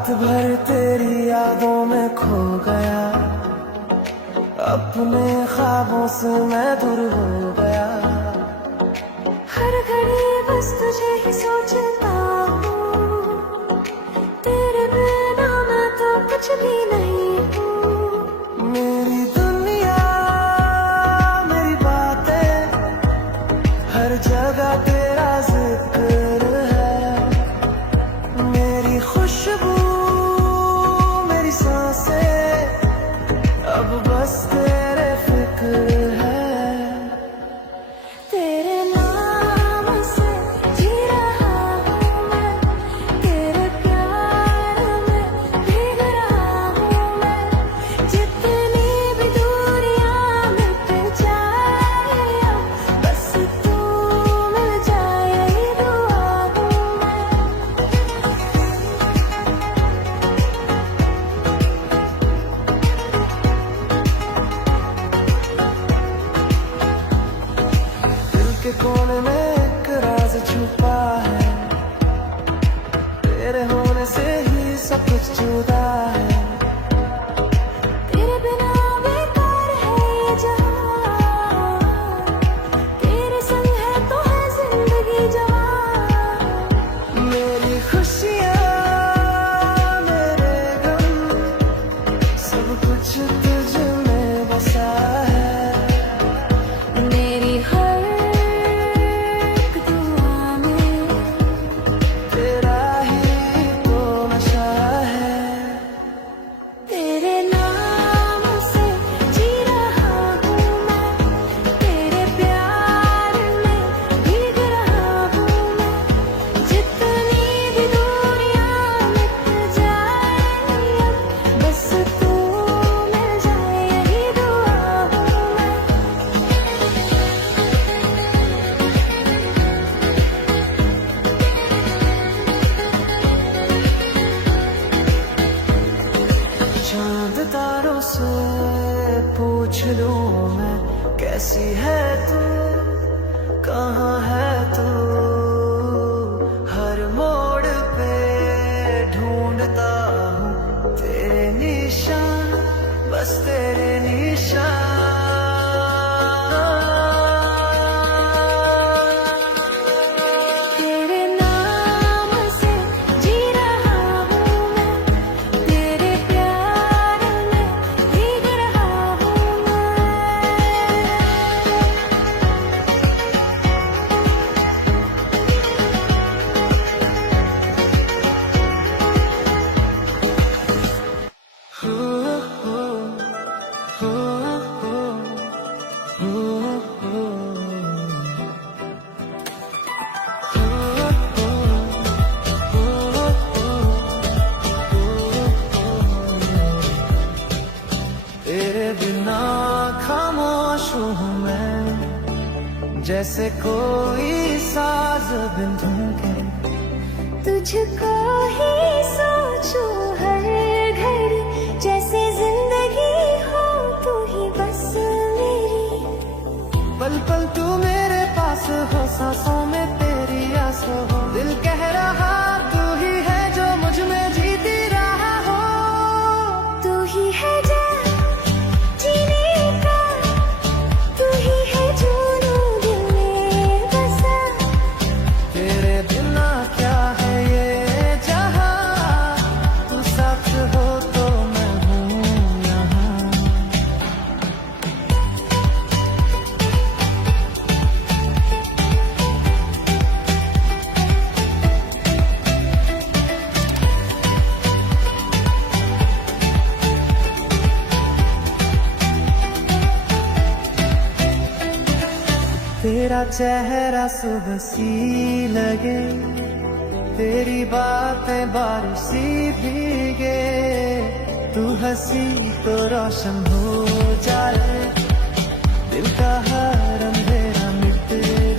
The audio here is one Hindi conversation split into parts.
रात भर तेरी यादों में खो गया, अपने ख्वाबों से मैं दूर हो गया। हर घड़ी बस तुझे ही सोचता हूँ, तेरे बिना मैं तो कुछ भी नहीं हूँ। मेरी दुनिया मेरी बातें, हर जगह तेरा जिक्र है। मेरी खुशबू मेरी सांसें, अब बस तेरे फिक्र है। तेरे नाम से जी रहा हूँ मैं, तेरे प्यार में भीग रहा हूँ मैं। जितनी भी दूरियां मिट जाए, बस तू मिल जाए यही दुआ हूँ मैं। दिल के कोने में एक राज छुपा है, तेरे होने से ही सब कुछ जुदा है। तेरे बिना बेकार है ये जहां, तेरे संग है तो है जिंदगी जवां। मेरी खुशियाँ मेरे गम, सब कुछ तुझ में बसा है। मेरी हर एक दुआ में तेरा ही तो नशा है। तेरे नाम से जी रहा हूँ मैं, तेरे प्यार में भीग रहा हूँ मैं। जितनी भी दूरियां मिट जाए, बस तू मिल जाए यही दुआ हूँ मैं। चांद तारों से पूछ लूं मैं, कैसी है तू, कहाँ है तू। हर मोड़ पे ढूंढता हूँ तेरे निशान, बस तेरे निशान। तेरे नाम से जी रहा हूँ मैं, तेरे प्यार में भीग रहा हूँ मैं। तेरे बिना खामोश हूँ मैं, जैसे कोई साज बिन धुन के। तुझको ही सोचूं हर घड़ी, जैसे जिंदगी हो तू ही बस मेरी। पल पल तू मेरे पास हो, सांसों में तेरी आंसू हो। दिल कह रहा तू ही है जो मुझ में जीती रहा हो। तू ही है जान जीने का, तू ही है जुनून दिल में बसा। तेरे बिना क्या है ये जहां, तू साथ हो तो मैं हूँ यहाँ। तेरा चेहरा सुबह सी लगे, तेरी बातें बारिश सी भीगे। तू हंसी तो रोशन हो जाए, दिल का हर अंधेरा मिट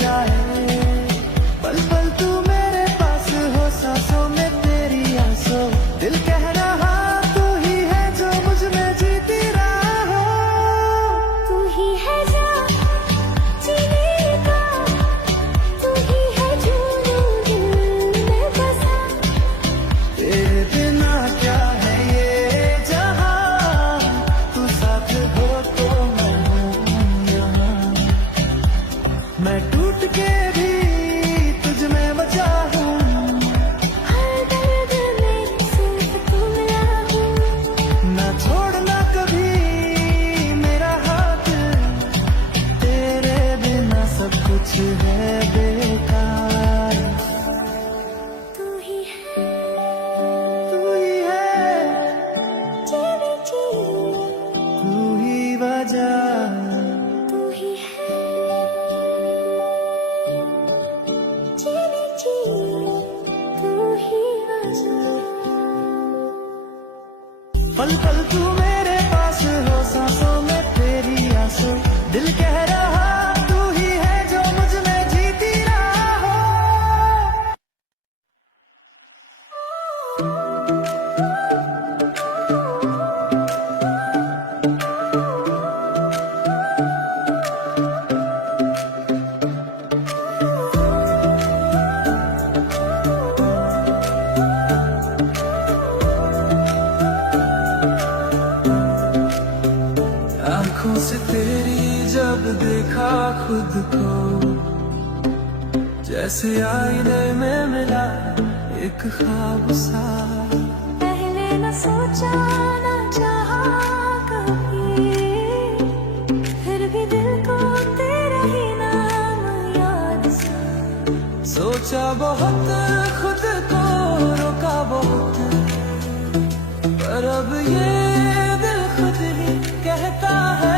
जाए। पल पल तू मेरे पास हो, सांसों में तेरी आंसू। दिल कह रहा तू ही है जो मुझ में जीती रहा हो। तू ही है जान जीने का, तू ही है जुनून दिल में बसा। तेरे बिना जी तू ही वजह, तू ही है जीने जी तू ही वजह पल पल तू मेरे पास हो, सांसों में तेरी आंसू, दिल कह रहा तू ही है जो मुझ में जीती रहा हो। आंखों से तेरी जब देखा खुद को, जैसे आईने में मिला एक ख्वाब सा। पहले न सोचा न चाहा कभी, फिर भी दिल को तेरा ही नाम याद सा। सोचा बहुत खुद को रोका बहुत, पर अब ये दिल खुद ही कहता है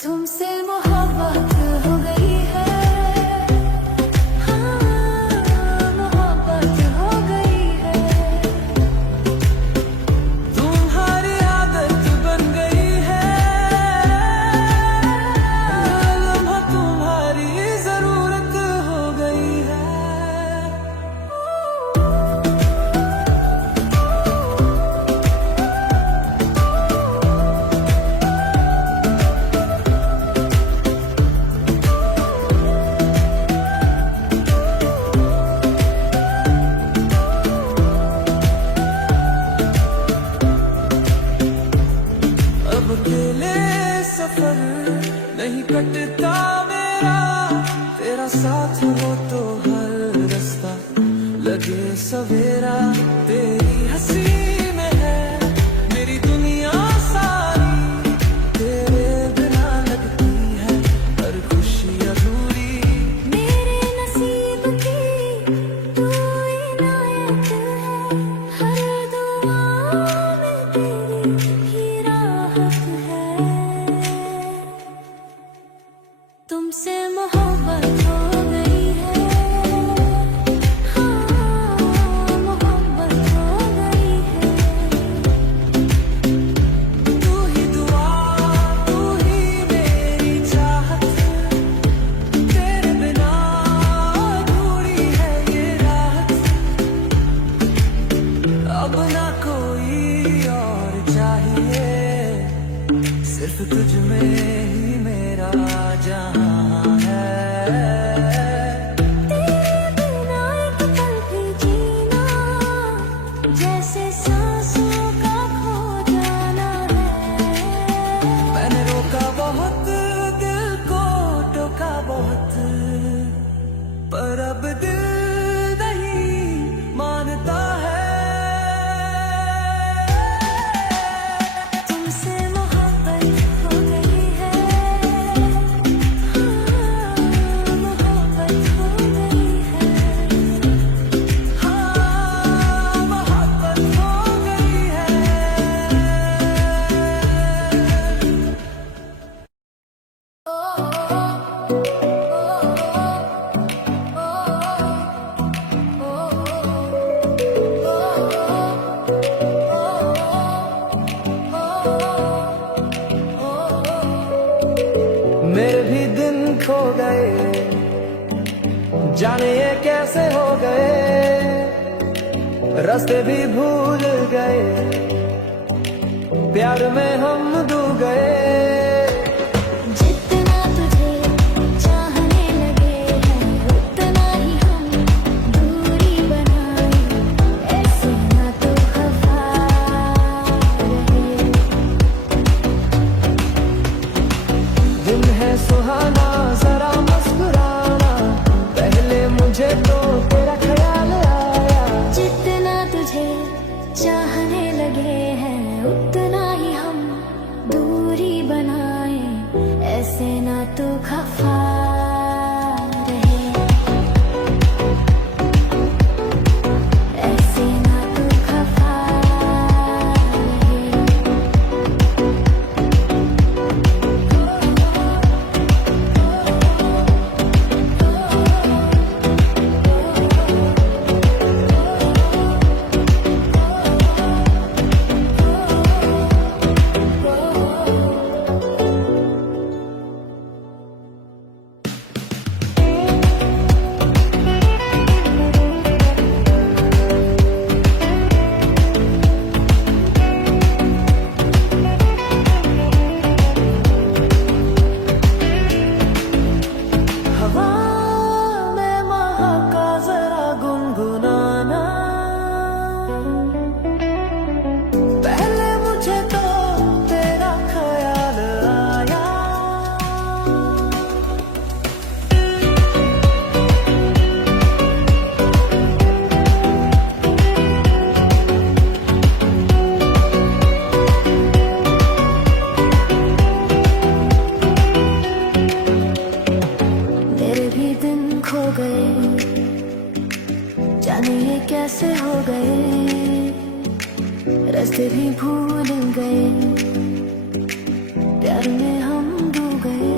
तुमसे मोहब्बत हो गई है, हाँ मोहब्बत हो गई है। तुम्हारी आदत बन गई है, लम्हा तुम्हारी जरूरत हो गई है। अब अकेले सफर नहीं कटता मेरा, तेरा साथ हो तो हर रास्ता लगे सवेरा। तेरी हंसी में है मेरी दुनिया सारी, तेरे बिना लगती है हर खुशी अधूरी। मेरे नसीब की तू इनायत है, हर दुआ में तेरी ही राहत है। तुमसे मोहब्बत हो गई है, हाँ मोहब्बत हो गई है। तू ही दुआ, तू ही मेरी चाहत, तेरे बिना अधूरी है ये रात। अब ना कोई और चाहिए, सिर्फ तुझ में ही मेरा जहां है। तेरे बिना एक पल भी जीना, जैसे सांसों का खो जाना है। मैंने रोका बहुत, दिल को टोका बहुत, पर अब दिल नहीं मानता है। तुमसे मोहब्बत हो गई है, हाँ मोहब्बत हो गई है। हाँ मोहब्बत हो गई है। मेरे भी दिन खो गए, जाने ये कैसे हो गए, रास्ते भी भूल गए, प्यार में हम डूब गए। जितना तुझे चाहने लगे हैं, उतना ही हम दूरी बनाए, ऐसे ना तो खफा रहे। दिन है सुहाना, जरा मुस्कुराना, पहले मुझे तो तेरा ख्याल आया। जितना तुझे चाहने लगे हैं, उतना ही हम दूरी बना रास्ते भी भूल गए, प्यार में हम डूब गए।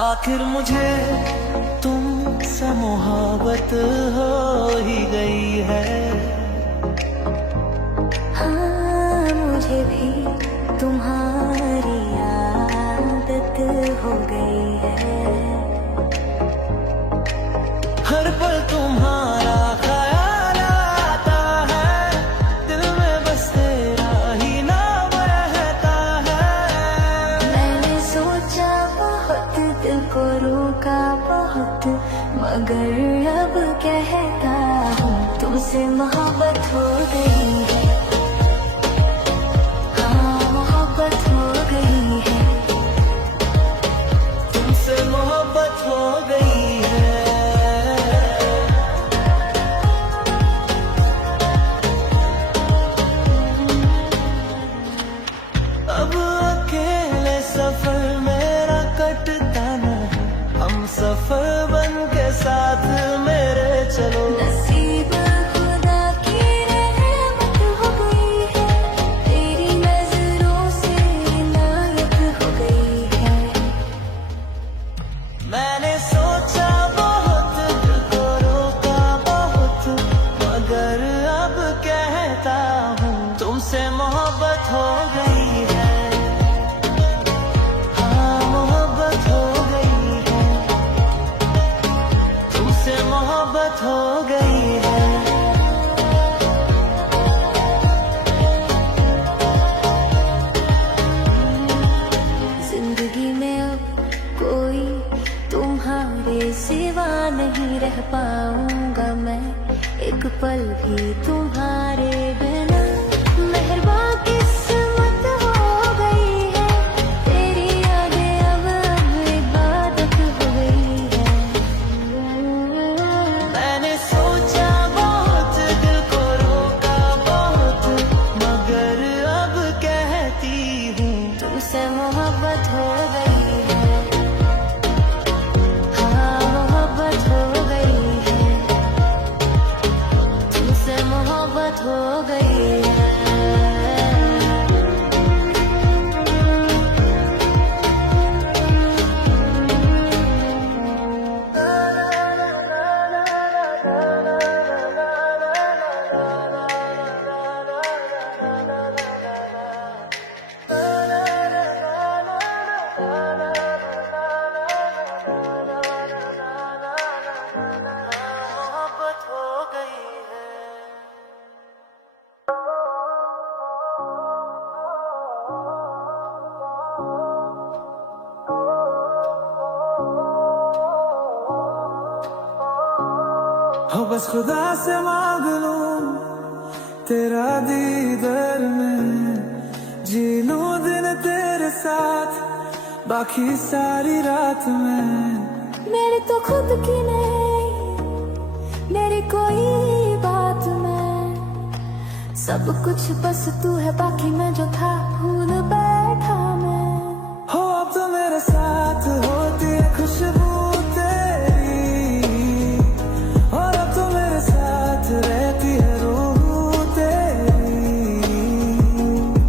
आखिर मुझे तुमसे मोहब्बत हो ही गई है। हाँ, मुझे भी तुम्हारी आदत हो गई है। हर पल तुम्हारा ख्याल आता है, दिल में बस तेरा ही नाम रहता है। मैंने सोचा बहुत, दिल को रोका बहुत, मगर अब कहता हूँ तुमसे मोहब्बत हो गई है। हाँ, मोहब्बत हो गई है। तुमसे मोहब्बत हो गई है। अब अकेले सफर मेरा कटता नहीं, हम सफर बन के साथ मेरे चलो। नसीब खुदा की रहमत हो गई है, तेरी नजरों से इनायत हो गई है। मैंने सोचा बहुत, दिल को रोका बहुत, मगर अब कहता हूँ तुमसे मोहब्बत हो गई है। हाँ, मोहब्बत हो गई है। तुमसे मोहब्बत हो गई है। जिंदगी में अब कोई तुम्हारे सिवा नहीं रह पाऊंगा मैं, एक पल भी तुम्हारे बिना। मेहरबान किस्मत हो गई है, तेरी यादें अब इबादत हो गई है। मैंने सोचा बहुत, दिल को रोका बहुत, मगर अब कहती हूँ तुमसे मोहब्बत हो गई है। हाँ, मोहब्बत हो गई है। तुमसे मोहब्बत हो गई है। मोहब्बत हो गई है। हो बस खुदा से मांग लूं तेरा दीदार में, जी लूं दिन तेरे साथ बाकी सारी रात में। मेरी तो खुद की नहीं, मेरी कोई बात में, सब कुछ बस तू है, बाकी मैं जो था भूल बैठा मैं। हो अब तो मेरे साथ होती है खुशबू तेरी, और अब तो मेरे साथ रहती है रूह तेरी,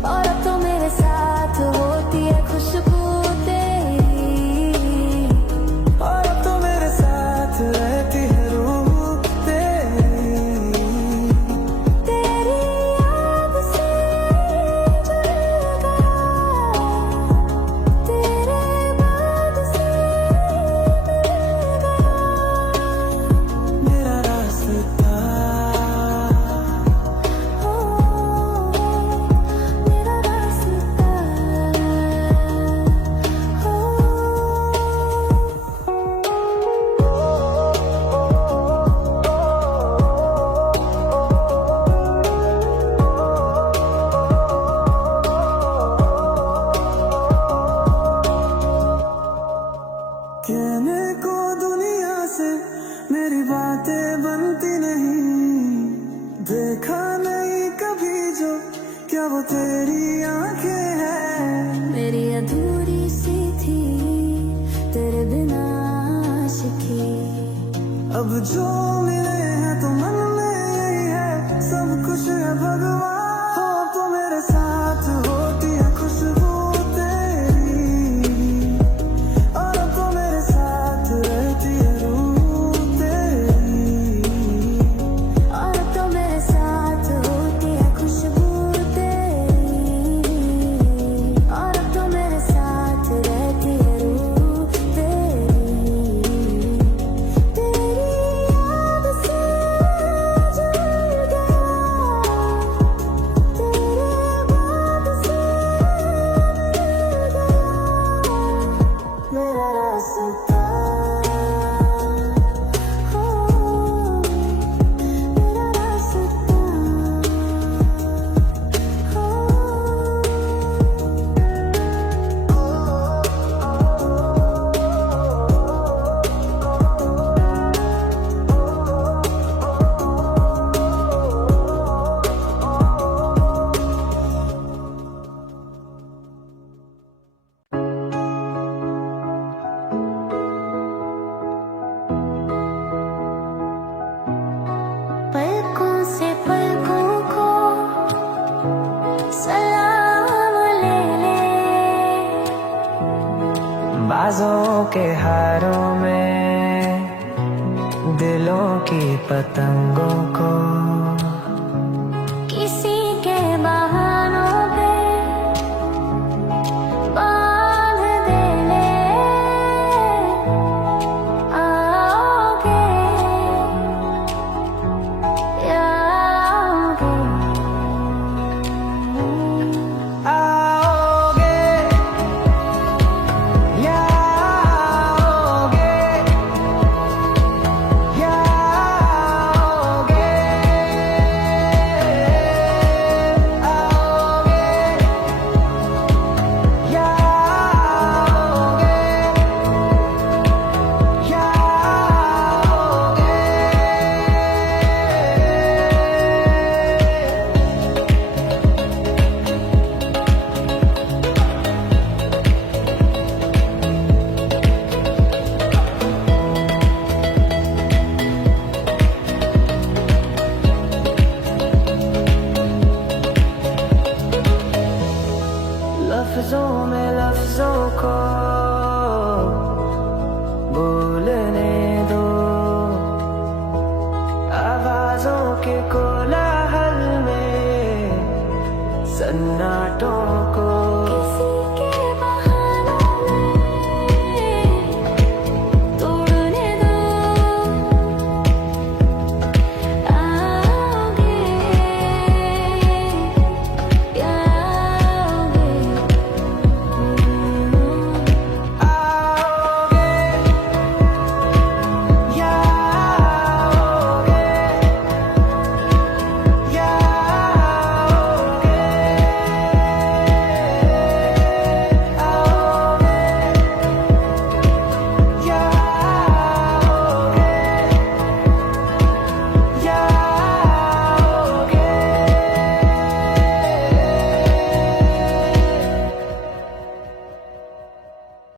और अब तो मेरे साथ होती है खुशबू तेरी, और अब तो मेरे साथ रहती है रूह तेरी। तेरी याद से जुड़ अधूरी सी थी तेरे बिना आशिकी। अब जो मिले हैं तो मन में यही है, सब कुछ है भगवान हो तो मेरे साथ होती है खुशबू तेरी, और तो मेरे साथ रहती है रूह तेरी, और तो मेरे साथ होती है खुशबू तेरी, और तो मेरे साथ रहती है रूह तेरी। तेरी याद से जुड़ गया, तेरे बाद से मिल गया मेरा रास्ता। हो मेरा रास्ता। हो पलकों से पलकों को सलाम ले ले, बाजों के हारों में दिलों की पतंगों को